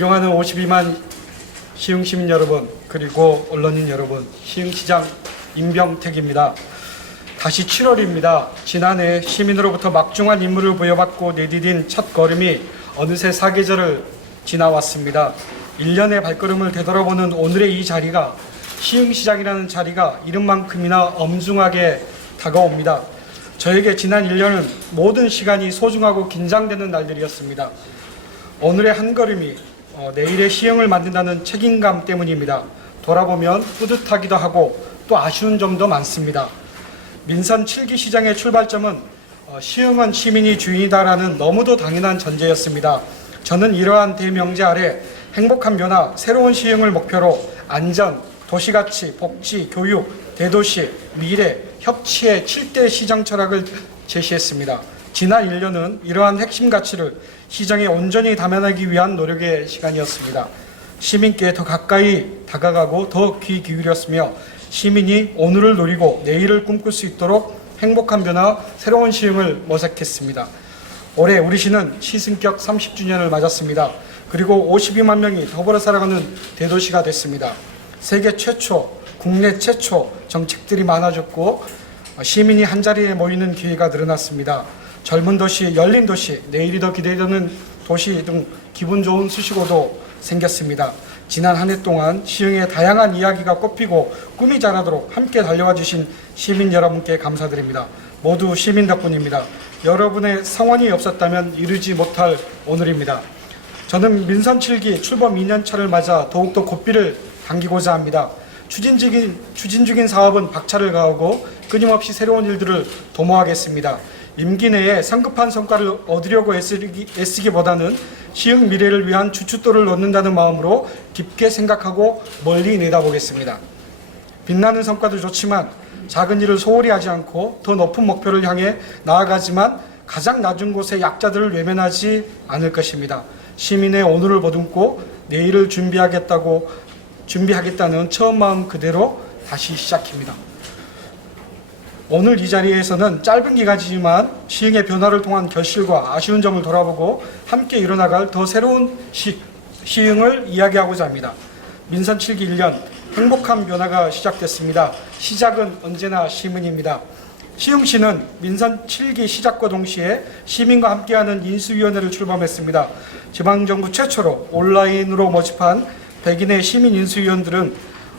존경하는 52만 시흥시민 여러분, 그리고 언론인 여러분, 시흥시장 임병택입니다. 다시 7월입니다. 지난해 시민으로부터 막중한 임무를 부여받고 내디딘 첫 걸음이 어느새 사계절을 지나왔습니다. 1년의 발걸음을 되돌아보는 오늘의 이 자리가, 시흥시장이라는 자리가 이름만큼이나 엄중하게 다가옵니다. 저에게 지난 1년은 모든 시간이 소중하고 긴장되는 날들이었습니다. 오늘의 한 걸음이 내일의 시흥을 만든다는 책임감 때문입니다. 돌아보면 뿌듯하기도 하고 또 아쉬운 점도 많습니다. 민선 7기 시장의 출발점은 시흥은 시민이 주인이다라는 너무도 당연한 전제였습니다. 저는 이러한 대명제 아래 행복한 변화, 새로운 시흥을 목표로 안전, 도시가치, 복지, 교육, 대도시, 미래, 협치의 7대 시장 철학을 제시했습니다. 지난 1년은 이러한 핵심 가치를 시장에 온전히 담아내기 위한 노력의 시간이었습니다. 시민께 더 가까이 다가가고 더 귀 기울였으며 시민이 오늘을 누리고 내일을 꿈꿀 수 있도록 행복한 변화, 새로운 시흥을 모색했습니다. 올해 우리 시는 시승격 30주년을 맞았습니다. 그리고 52만 명이 더불어 살아가는 대도시가 됐습니다. 세계 최초, 국내 최초 정책들이 많아졌고 시민이 한자리에 모이는 기회가 늘어났습니다. 젊은 도시, 열린 도시, 내일이 더 기대되는 도시 등 기분 좋은 수식어도 생겼습니다. 지난 한 해 동안 시흥의 다양한 이야기가 꽃피고 꿈이 자라도록 함께 달려와 주신 시민 여러분께 감사드립니다. 모두 시민 덕분입니다. 여러분의 성원이 없었다면 이루지 못할 오늘입니다. 저는 민선 7기 출범 2년차를 맞아 더욱더 고삐를 당기고자 합니다. 추진 중인 사업은 박차를 가하고 끊임없이 새로운 일들을 도모하겠습니다. 임기 내에 성급한 성과를 얻으려고 애쓰기보다는 시흥 미래를 위한 주춧돌을 놓는다는 마음으로 깊게 생각하고 멀리 내다보겠습니다. 빛나는 성과도 좋지만 작은 일을 소홀히 하지 않고 더 높은 목표를 향해 나아가지만 가장 낮은 곳의 약자들을 외면하지 않을 것입니다. 시민의 오늘을 보듬고 내일을 준비하겠다는 처음 마음 그대로 다시 시작합니다. 오늘 이 자리에서는 짧은 기간이지만 시흥의 변화를 통한 결실과 아쉬운 점을 돌아보고 함께 이뤄나갈 더 새로운 시흥을 이야기하고자 합니다. 민선 7기 1년 행복한 변화가 시작됐습니다. 시작은 언제나 시민입니다. 시흥시는 민선 7기 시작과 동시에 시민과 함께하는 인수위원회를 출범했습니다. 지방정부 최초로 온라인으로 모집한 100인의 시민 인수위원들은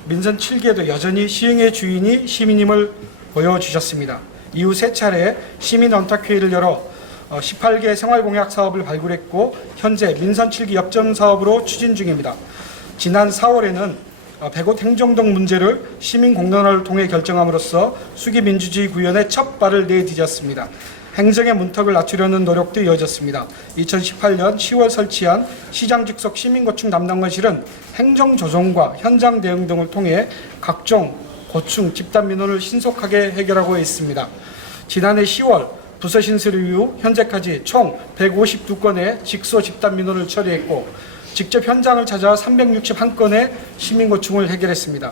민선 7기에도 여전히 시흥의 주인이 시민임을 보여주셨습니다. 이후 세 차례 시민 언탁회의를 열어 18개 생활공약 사업을 발굴했고 현재 민선 7기 역점 사업으로 추진 중입니다. 지난 4월에는 100옷 행정동 문제를 시민 공론화를 통해 결정함으로써 수기민주주의 구현의 첫 발을 내디뎠습니다. 행정의 문턱을 낮추려는 노력도 이어졌습니다. 2018년 10월 설치한 시장 직속 시민고충 담당관실은 행정조정과 현장 대응 등을 통해 각종 고충, 집단 민원을 신속하게 해결하고 있습니다. 지난해 10월 부서 신설 이후 현재까지 총 152건의 직소 집단 민원을 처리했고 직접 현장을 찾아 361건의 시민 고충을 해결했습니다.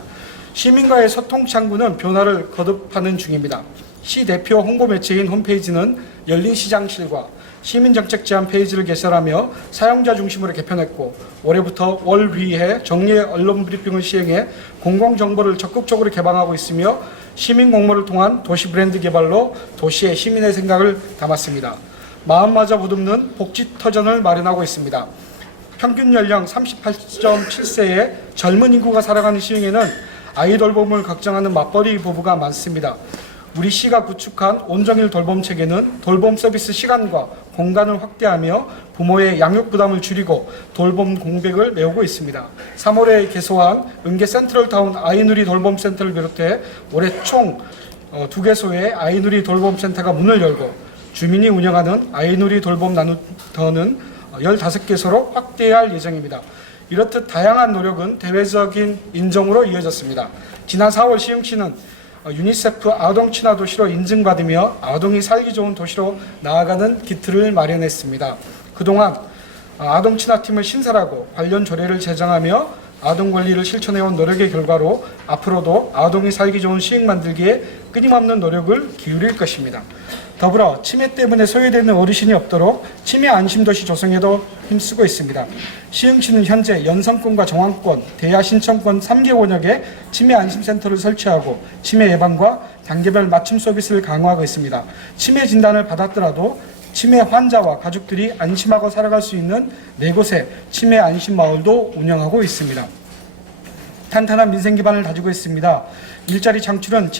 시민과의 소통 창구는 변화를 거듭하는 중입니다. 시 대표 홍보 매체인 홈페이지는 열린시장실과 시민정책 제안 페이지를 개설하며 사용자 중심으로 개편했고 올해부터 월휘회 정례 언론 브리핑을 시행해 공공정보를 적극적으로 개방하고 있으며 시민 공모를 통한 도시 브랜드 개발로 도시의 시민의 생각을 담았습니다. 마음마저 보듬는 복지터전을 마련하고 있습니다. 평균 연령 38.7세의 젊은 인구가 살아가는 시흥에는 아이 돌봄을 걱정하는 맞벌이 부부가 많습니다. 우리 시가 구축한 온정일 돌봄 체계는 돌봄 서비스 시간과 공간을 확대하며 부모의 양육 부담을 줄이고 돌봄 공백을 메우고 있습니다. 3월에 개소한 은계 센트럴타운 아이누리 돌봄센터를 비롯해 올해 총 2개소의 아이누리 돌봄센터가 문을 열고 주민이 운영하는 아이누리 돌봄 나누터는 15개소로 확대할 예정입니다. 이렇듯 다양한 노력은 대외적인 인정으로 이어졌습니다. 지난 4월 시흥시는 유니세프 아동 친화 도시로 인증받으며 아동이 살기 좋은 도시로 나아가는 기틀을 마련했습니다. 그동안 아동 친화팀을 신설하고 관련 조례를 제정하며 아동 권리를 실천해온 노력의 결과로 앞으로도 아동이 살기 좋은 시흥 만들기에 끊임없는 노력을 기울일 것입니다. 더불어 치매 때문에 소외되는 어르신이 없도록 치매 안심도시 조성에도 힘쓰고 있습니다. 시흥시는 현재 연성권과 정왕권, 대야 신청권 3개 원역에 치매 안심센터를 설치하고 치매 예방과 단계별 맞춤 서비스를 강화하고 있습니다. 치매 진단을 받았더라도 치매 환자와 가족들이 안심하고 살아갈 수 있는 4곳의 치매 안심 마을도 운영하고 있습니다. 탄탄한 민생 기반을 다지고 있습니다. 일자리 창출은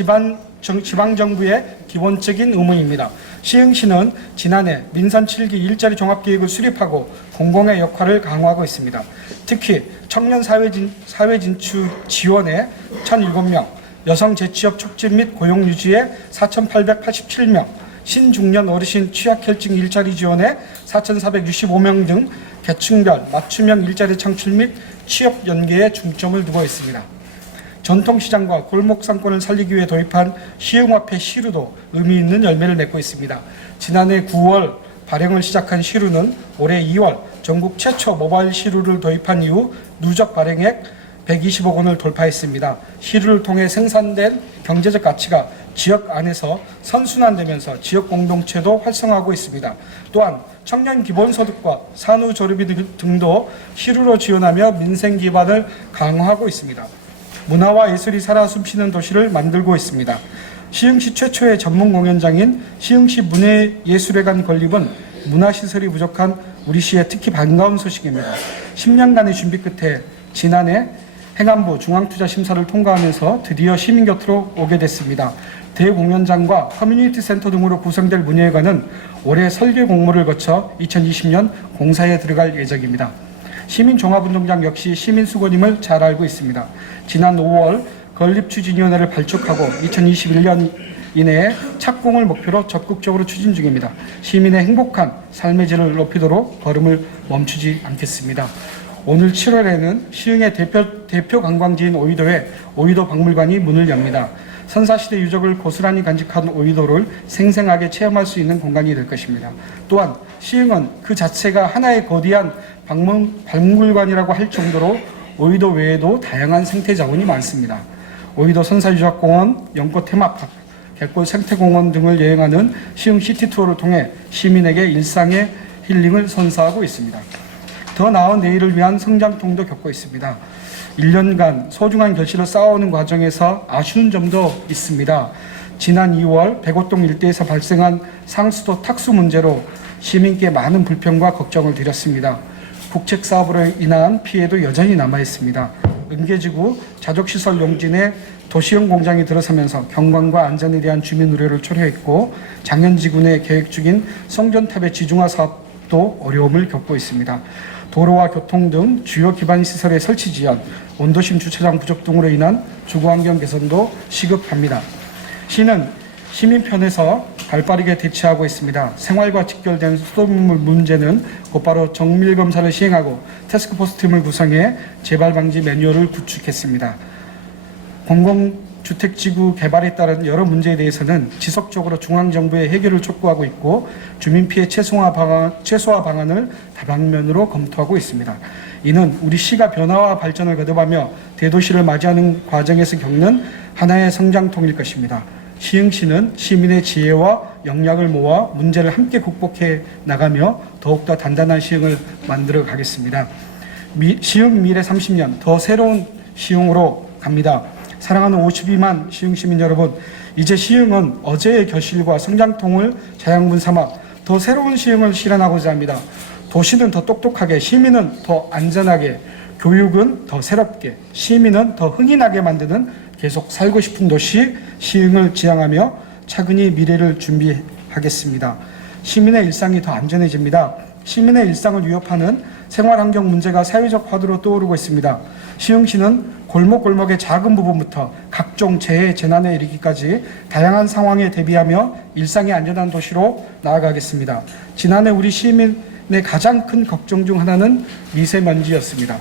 지방정부의 기본적인 의무입니다. 시흥시는 지난해 민선 7기 일자리 종합계획을 수립하고 공공의 역할을 강화하고 있습니다. 특히 청년 사회 진출 지원에 1,007명, 여성 재취업 촉진 및 고용 유지에 4,887명, 신중년 어르신 취약혈증 일자리 지원에 4,465명 등 계층별 맞춤형 일자리 창출 및 취업 연계에 중점을 두고 있습니다. 전통시장과 골목 상권을 살리기 위해 도입한 시흥화폐 시루도 의미 있는 열매를 맺고 있습니다. 지난해 9월 발행을 시작한 시루는 올해 2월 전국 최초 모바일 시루를 도입한 이후 누적 발행액 120억 원을 돌파했습니다. 시루를 통해 생산된 경제적 가치가 지역 안에서 선순환되면서 지역 공동체도 활성화하고 있습니다. 또한 청년 기본소득과 산후조리비 등도 시루로 지원하며 민생 기반을 강화하고 있습니다. 문화와 예술이 살아 숨쉬는 도시를 만들고 있습니다. 시흥시 최초의 전문 공연장인 시흥시 문예예술회관 건립은 문화시설이 부족한 우리 시에 특히 반가운 소식입니다. 10년간의 준비 끝에 지난해 행안부 중앙투자심사를 통과하면서 드디어 시민 곁으로 오게 됐습니다. 대공연장과 커뮤니티 센터 등으로 구성될 문예회관은 올해 설계 공모를 거쳐 2020년 공사에 들어갈 예정입니다. 시민종합운동장 역시 시민수거임을 잘 알고 있습니다. 지난 5월 건립추진위원회를 발족하고 2021년 이내에 착공을 목표로 적극적으로 추진 중입니다. 시민의 행복한 삶의 질을 높이도록 걸음을 멈추지 않겠습니다. 오늘 7월에는 시흥의 대표 관광지인 오이도에 오이도 박물관이 문을 엽니다. 선사시대 유적을 고스란히 간직한 오이도를 생생하게 체험할 수 있는 공간이 될 것입니다. 또한 시흥은 그 자체가 하나의 거대한 박물관이라고 할 정도로 오이도 외에도 다양한 생태 자원이 많습니다. 오이도 선사유적공원, 연꽃 테마파크, 갯골 생태공원 등을 여행하는 시흥 시티투어를 통해 시민에게 일상의 힐링을 선사하고 있습니다. 더 나은 내일을 위한 성장통도 겪고 있습니다. 1년간 소중한 결실을 쌓아오는 과정에서 아쉬운 점도 있습니다. 지난 2월 백오동 일대에서 발생한 상수도 탁수 문제로 시민께 많은 불평과 걱정을 드렸습니다. 국책사업으로 인한 피해도 여전히 남아있습니다. 은계지구 자족시설 용진에 도시형 공장이 들어서면서 경관과 안전에 대한 주민 우려를 초래했고 장현지군에 계획 중인 성전탑의 지중화 사업도 어려움을 겪고 있습니다. 도로와 교통 등 주요 기반 시설의 설치 지연, 원도심 주차장 부족 등으로 인한 주거환경 개선도 시급합니다. 시는 시민 편에서 발빠르게 대처하고 있습니다. 생활과 직결된 수돗물 문제는 곧바로 정밀 검사를 시행하고 태스크포스 팀을 구성해 재발 방지 매뉴얼을 구축했습니다. 공공주택지구 개발에 따른 여러 문제에 대해서는 지속적으로 중앙정부의 해결을 촉구하고 있고 주민 피해 최소화 방안을 다방면으로 검토하고 있습니다. 이는 우리 시가 변화와 발전을 거듭하며 대도시를 맞이하는 과정에서 겪는 하나의 성장통일 것입니다. 시흥시는 시민의 지혜와 역량을 모아 문제를 함께 극복해 나가며 더욱더 단단한 시흥을 만들어 가겠습니다. 시흥 미래 30년 더 새로운 시흥으로 갑니다. 사랑하는 52만 시흥 시민 여러분, 이제 시흥은 어제의 결실과 성장통을 자양분 삼아 더 새로운 시흥을 실현하고자 합니다. 도시는 더 똑똑하게, 시민은 더 안전하게, 교육은 더 새롭게, 시민은 더 흥이 나게 만드는 계속 살고 싶은 도시 시흥을 지향하며 차근히 미래를 준비하겠습니다. 시민의 일상이 더 안전해집니다. 시민의 일상을 위협하는 생활환경 문제가 사회적 화두로 떠오르고 있습니다. 시흥시는 골목골목의 작은 부분부터 각종 재해, 재난에 이르기까지 다양한 상황에 대비하며 일상의 안전한 도시로 나아가겠습니다. 지난해 우리 시민의 가장 큰 걱정 중 하나는 미세먼지였습니다.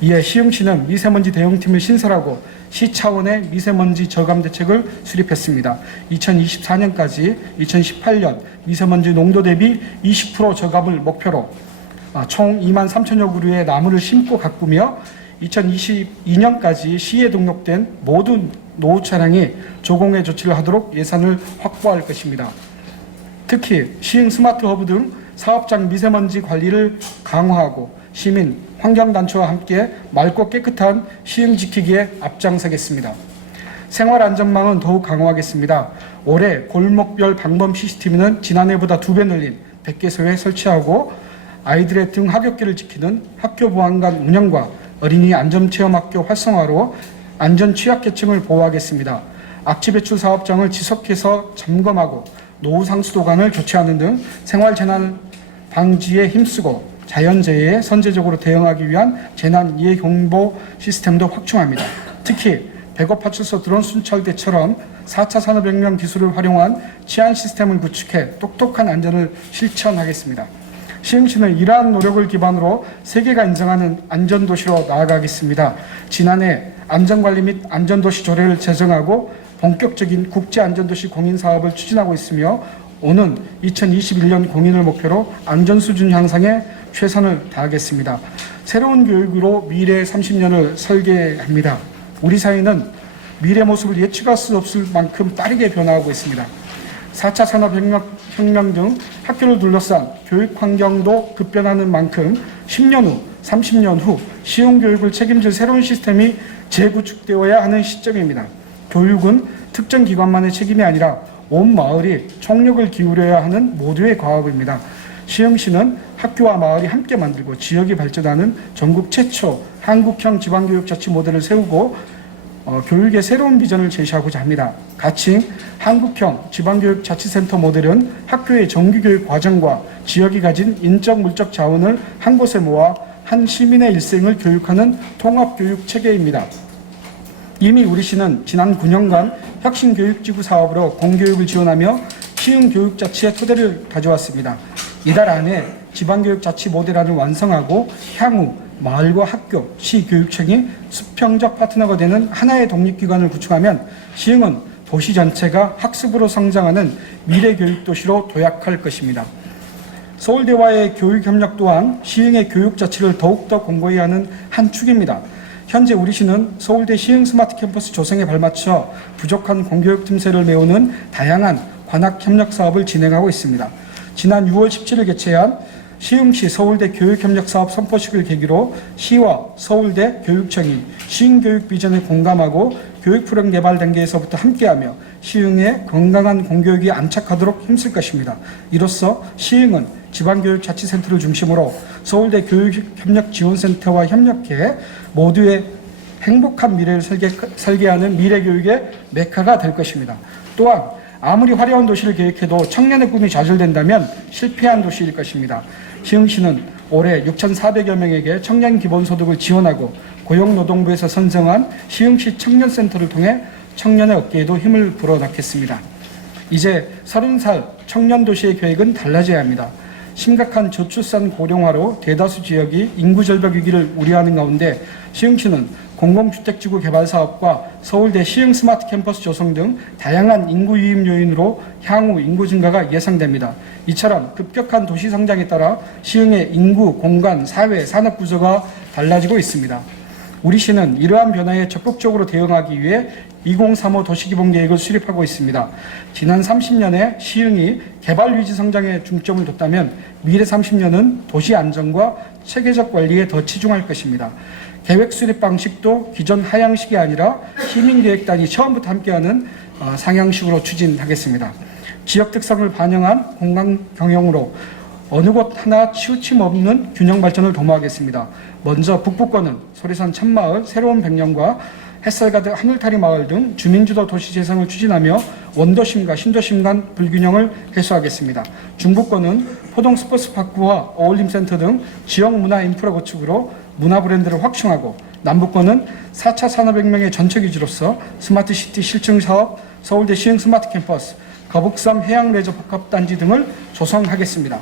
이에 시흥시는 미세먼지 대응팀을 신설하고 시 차원의 미세먼지 저감 대책을 수립했습니다. 2024년까지 2018년 미세먼지 농도 대비 20% 저감을 목표로 총 2만 3천여 그루의 나무를 심고 가꾸며 2022년까지 시에 등록된 모든 노후 차량이 조공해 조치를 하도록 예산을 확보할 것입니다. 특히 시흥 스마트 허브 등 사업장 미세먼지 관리를 강화하고 시민, 환경단체와 함께 맑고 깨끗한 시흥 지키기에 앞장서겠습니다. 생활안전망은 더욱 강화하겠습니다. 올해 골목별 방범 CCTV는 지난해보다 2배 늘린 100개소에 설치하고 아이들의 등 하굣길을 지키는 학교 보안관 운영과 어린이 안전체험학교 활성화로 안전 취약계층을 보호하겠습니다. 악취 배출 사업장을 지속해서 점검하고 노후 상수도관을 교체하는 등 생활재난 방지에 힘쓰고 자연재해에 선제적으로 대응하기 위한 재난 예경보 시스템도 확충합니다. 특히 배고파출소 드론 순찰대처럼 4차 산업혁명 기술을 활용한 치안 시스템을 구축해 똑똑한 안전을 실천하겠습니다. 시흥시는 이러한 노력을 기반으로 세계가 인정하는 안전도시로 나아가겠습니다. 지난해 안전관리 및 안전도시 조례를 제정하고 본격적인 국제안전도시 공인사업을 추진하고 있으며 오는 2021년 공인을 목표로 안전수준 향상에 최선을 다하겠습니다. 새로운 교육으로 미래의 30년을 설계합니다. 우리 사회는 미래 모습을 예측할 수 없을 만큼 빠르게 변화하고 있습니다. 4차 산업혁명 등 학교를 둘러싼 교육 환경도 급변하는 만큼 10년 후, 30년 후 시흥교육을 책임질 새로운 시스템이 재구축되어야 하는 시점입니다. 교육은 특정 기관만의 책임이 아니라 온 마을이 총력을 기울여야 하는 모두의 과업입니다. 시흥시는 학교와 마을이 함께 만들고 지역이 발전하는 전국 최초 한국형 지방교육자치 모델을 세우고 교육의 새로운 비전을 제시하고자 합니다. 가칭 한국형 지방교육자치센터 모델은 학교의 정규교육 과정과 지역이 가진 인적 물적 자원을 한 곳에 모아 한 시민의 일생을 교육하는 통합교육 체계입니다. 이미 우리 시는 지난 9년간 혁신교육지구 사업으로 공교육을 지원하며 시흥교육자치의 토대를 가져왔습니다. 이달 안에 지방교육자치 모델안을 완성하고 향후 마을과 학교, 시교육청이 수평적 파트너가 되는 하나의 독립기관을 구축하면 시흥은 도시 전체가 학습으로 성장하는 미래교육도시로 도약할 것입니다. 서울대와의 교육협력 또한 시흥의 교육자치를 더욱더 공고히 하는 한 축입니다. 현재 우리 시는 서울대 시흥 스마트 캠퍼스 조성에 발맞춰 부족한 공교육 틈새를 메우는 다양한 관학협력 사업을 진행하고 있습니다. 지난 6월 17일 개최한 시흥시 서울대 교육협력사업 선포식을 계기로 시와 서울대 교육청이 시흥교육 비전에 공감하고 교육 프로그램 개발 단계에서부터 함께하며 시흥의 건강한 공교육이 안착하도록 힘쓸 것입니다. 이로써 시흥은 지방교육자치센터를 중심으로 서울대 교육협력지원센터와 협력해 모두의 행복한 미래를 설계하는 미래교육의 메카가 될 것입니다. 또한 아무리 화려한 도시를 계획해도 청년의 꿈이 좌절된다면 실패한 도시일 것입니다. 시흥시는 올해 6,400여 명에게 청년 기본소득을 지원하고 고용노동부에서 선정한 시흥시 청년센터를 통해 청년의 어깨에도 힘을 불어넣겠습니다. 이제 30살 청년도시의 계획은 달라져야 합니다. 심각한 저출산 고령화로 대다수 지역이 인구절벽 위기를 우려하는 가운데 시흥시는 공공주택지구 개발 사업과 서울대 시흥 스마트 캠퍼스 조성 등 다양한 인구 유입 요인으로 향후 인구 증가가 예상됩니다. 이처럼 급격한 도시 성장에 따라 시흥의 인구, 공간, 사회, 산업 구조가 달라지고 있습니다. 우리 시는 이러한 변화에 적극적으로 대응하기 위해 2035 도시기본계획을 수립하고 있습니다. 지난 30년에 시흥이 개발 위주 성장에 중점을 뒀다면 미래 30년은 도시 안정과 체계적 관리에 더 치중할 것입니다. 계획 수립 방식도 기존 하향식이 아니라 시민계획단이 처음부터 함께하는 상향식으로 추진하겠습니다. 지역 특성을 반영한 공간 경영으로 어느 곳 하나 치우침 없는 균형 발전을 도모하겠습니다. 먼저 북부권은 소리산 참마을, 새로운 백령과 햇살가득 하늘타리 마을 등 주민주도 도시 재생을 추진하며 원도심과 신도심 간 불균형을 해소하겠습니다. 중부권은 포동 스포츠파크와 어울림센터 등 지역 문화 인프라 구축으로 문화 브랜드를 확충하고 남부권은 4차 산업혁명의 전초기지로서 스마트시티 실증 사업, 서울대 시흥 스마트 캠퍼스, 거북섬 해양레저 복합단지 등을 조성하겠습니다.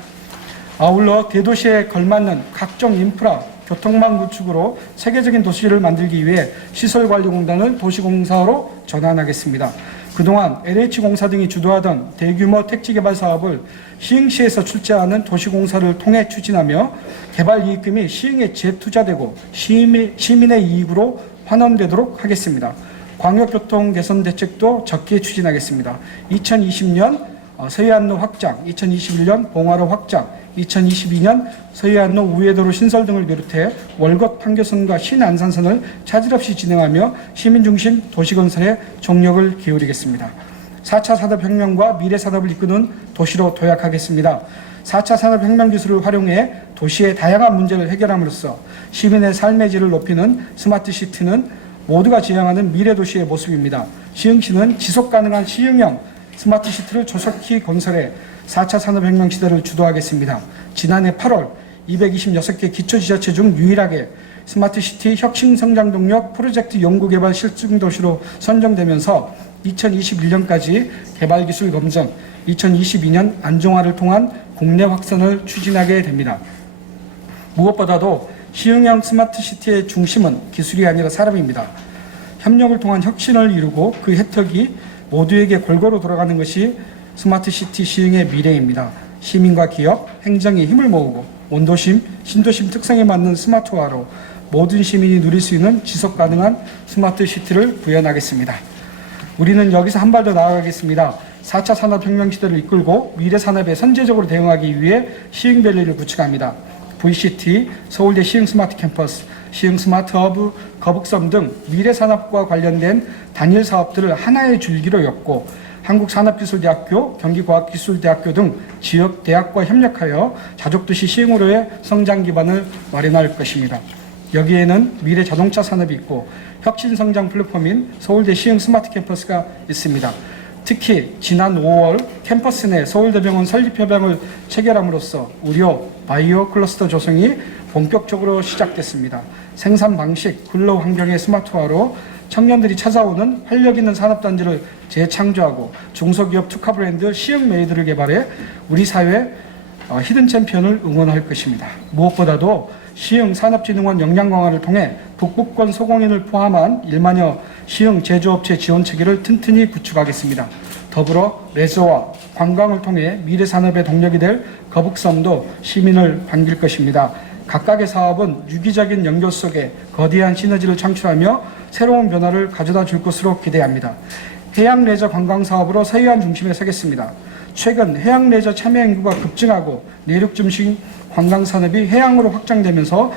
아울러 대도시에 걸맞는 각종 인프라, 교통망 구축으로 세계적인 도시를 만들기 위해 시설관리공단을 도시공사로 전환하겠습니다. 그동안 LH공사 등이 주도하던 대규모 택지개발 사업을 시흥시에서 출자하는 도시공사를 통해 추진하며 개발 이익금이 시흥에 재투자되고 시민의 이익으로 환원되도록 하겠습니다. 광역교통 개선 대책도 적게 추진하겠습니다. 2020년 서해안로 확장, 2021년 봉화로 확장, 2022년 서해안로 우회도로 신설 등을 비롯해 월곶 판교선과 신안산선을 차질 없이 진행하며 시민중심 도시건설에 총력을 기울이겠습니다. 4차 산업혁명과 미래산업을 이끄는 도시로 도약하겠습니다. 4차 산업혁명 기술을 활용해 도시의 다양한 문제를 해결함으로써 시민의 삶의 질을 높이는 스마트시티는 모두가 지향하는 미래도시의 모습입니다. 시흥시는 지속가능한 시흥형 스마트시티를 조속히 건설해 4차 산업혁명 시대를 주도하겠습니다. 지난해 8월 226개 기초지자체 중 유일하게 스마트시티 혁신성장동력 프로젝트 연구개발 실증도시로 선정되면서 2021년까지 개발기술 검증, 2022년 안정화를 통한 국내 확산을 추진하게 됩니다. 무엇보다도 시흥형 스마트시티의 중심은 기술이 아니라 사람입니다. 협력을 통한 혁신을 이루고 그 혜택이 모두에게 골고루 돌아가는 것이 스마트시티 시흥의 미래입니다. 시민과 기업, 행정이 힘을 모으고 온도심, 신도심 특성에 맞는 스마트화로 모든 시민이 누릴 수 있는 지속가능한 스마트시티를 구현하겠습니다. 우리는 여기서 한 발 더 나아가겠습니다. 4차 산업혁명 시대를 이끌고 미래산업에 선제적으로 대응하기 위해 시흥밸리를 구축합니다. VCT, 서울대 시흥스마트 캠퍼스, 시흥스마트허브, 거북섬 등 미래산업과 관련된 단일 사업들을 하나의 줄기로 엮고 한국산업기술대학교, 경기과학기술대학교 등 지역 대학과 협력하여 자족도시 시흥으로의 성장 기반을 마련할 것입니다. 여기에는 미래 자동차 산업이 있고 혁신성장 플랫폼인 서울대 시흥 스마트 캠퍼스가 있습니다. 특히 지난 5월 캠퍼스 내 서울대병원 설립협약을 체결함으로써 의료, 바이오 클러스터 조성이 본격적으로 시작됐습니다. 생산 방식, 근로 환경의 스마트화로 청년들이 찾아오는 활력 있는 산업단지를 재창조하고 중소기업 특화 브랜드 시흥메이드를 개발해 우리 사회 히든 챔피언을 응원할 것입니다. 무엇보다도 시흥산업진흥원 역량 강화를 통해 북부권 소공인을 포함한 1만여 시흥 제조업체 지원 체계를 튼튼히 구축하겠습니다. 더불어 레저와 관광을 통해 미래산업의 동력이 될 거북섬도 시민을 반길 것입니다. 각각의 사업은 유기적인 연결 속에 거대한 시너지를 창출하며 새로운 변화를 가져다 줄 것으로 기대합니다. 해양 레저 관광 사업으로 서해안 중심에 서겠습니다. 최근 해양 레저 참여 인구가 급증하고 내륙 중심 관광 산업이 해양으로 확장되면서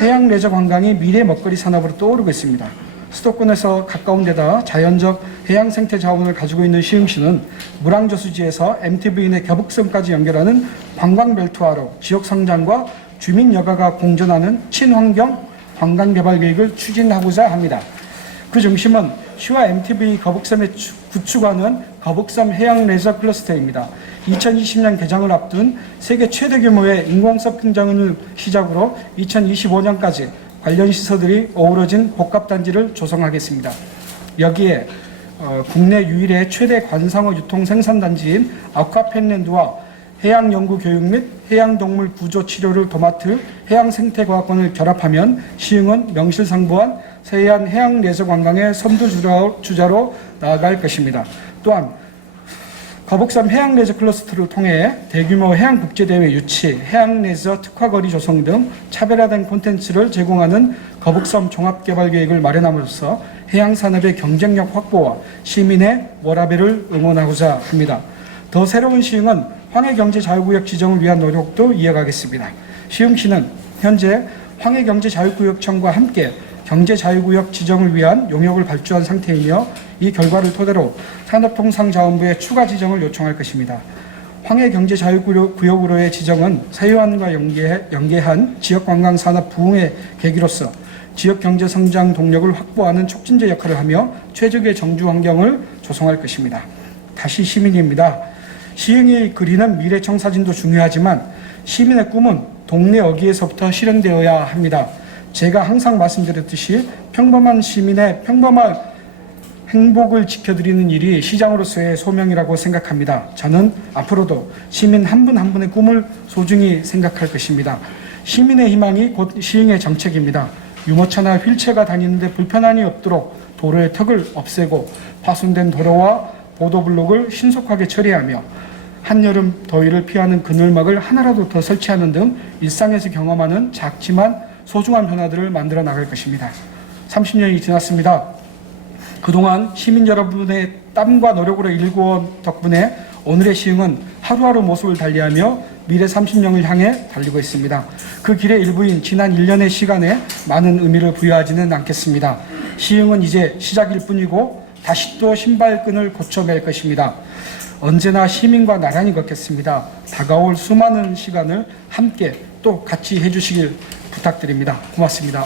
해양 레저 관광이 미래 먹거리 산업으로 떠오르고 있습니다. 수도권에서 가까운 데다 자연적 해양 생태 자원을 가지고 있는 시흥시는 물항저수지에서 MTV 내 겨북섬까지 연결하는 관광벨트화로 지역 성장과 주민 여가가 공존하는 친환경 관광 개발 계획을 추진하고자 합니다. 그 중심은 시와 MTV 거북섬에 구축하는 거북섬 해양 레저 클러스터입니다. 2020년 개장을 앞둔 세계 최대 규모의 인공 서핑장을 시작으로 2025년까지 관련 시설들이 어우러진 복합단지를 조성하겠습니다. 여기에 국내 유일의 최대 관상어 유통 생산단지인 아쿠아펜랜드와 해양연구교육 및 해양동물 구조 치료를 도맡을 해양생태과학관을 결합하면 시흥은 명실상부한 서해안 해양 레저 관광의 선두주자로 나아갈 것입니다. 또한 거북섬 해양 레저 클러스터를 통해 대규모 해양 국제대회 유치, 해양 레저 특화거리 조성 등 차별화된 콘텐츠를 제공하는 거북섬 종합개발계획을 마련함으로써 해양산업의 경쟁력 확보와 시민의 워라밸을 응원하고자 합니다. 더 새로운 시흥은 황해경제자유구역 지정을 위한 노력도 이어가겠습니다. 시흥시는 현재 황해경제자유구역청과 함께 경제자유구역 지정을 위한 용역을 발주한 상태이며 이 결과를 토대로 산업통상자원부에 추가 지정을 요청할 것입니다. 황해경제자유구역으로의 지정은 서해안과 연계한 지역관광산업 부흥의 계기로서 지역경제성장 동력을 확보하는 촉진제 역할을 하며 최적의 정주 환경을 조성할 것입니다. 다시 시민입니다. 시흥이 그리는 미래청사진도 중요하지만 시민의 꿈은 동네 어귀에서부터 실현되어야 합니다. 제가 항상 말씀드렸듯이 평범한 시민의 평범한 행복을 지켜드리는 일이 시장으로서의 소명이라고 생각합니다. 저는 앞으로도 시민 한 분 한 분의 꿈을 소중히 생각할 것입니다. 시민의 희망이 곧 시흥의 정책입니다. 유모차나 휠체어가 다니는데 불편함이 없도록 도로의 턱을 없애고 파손된 도로와 보도블록을 신속하게 처리하며 한여름 더위를 피하는 그늘막을 하나라도 더 설치하는 등 일상에서 경험하는 작지만 소중한 변화들을 만들어 나갈 것입니다. 30년이 지났습니다. 그동안 시민 여러분의 땀과 노력으로 일구어온 덕분에 오늘의 시흥은 하루하루 모습을 달리하며 미래 30년을 향해 달리고 있습니다. 그 길의 일부인 지난 1년의 시간에 많은 의미를 부여하지는 않겠습니다. 시흥은 이제 시작일 뿐이고 다시 또 신발끈을 고쳐맬 것입니다. 언제나 시민과 나란히 걷겠습니다. 다가올 수많은 시간을 함께 또 같이 해주시길 부탁드립니다. 고맙습니다.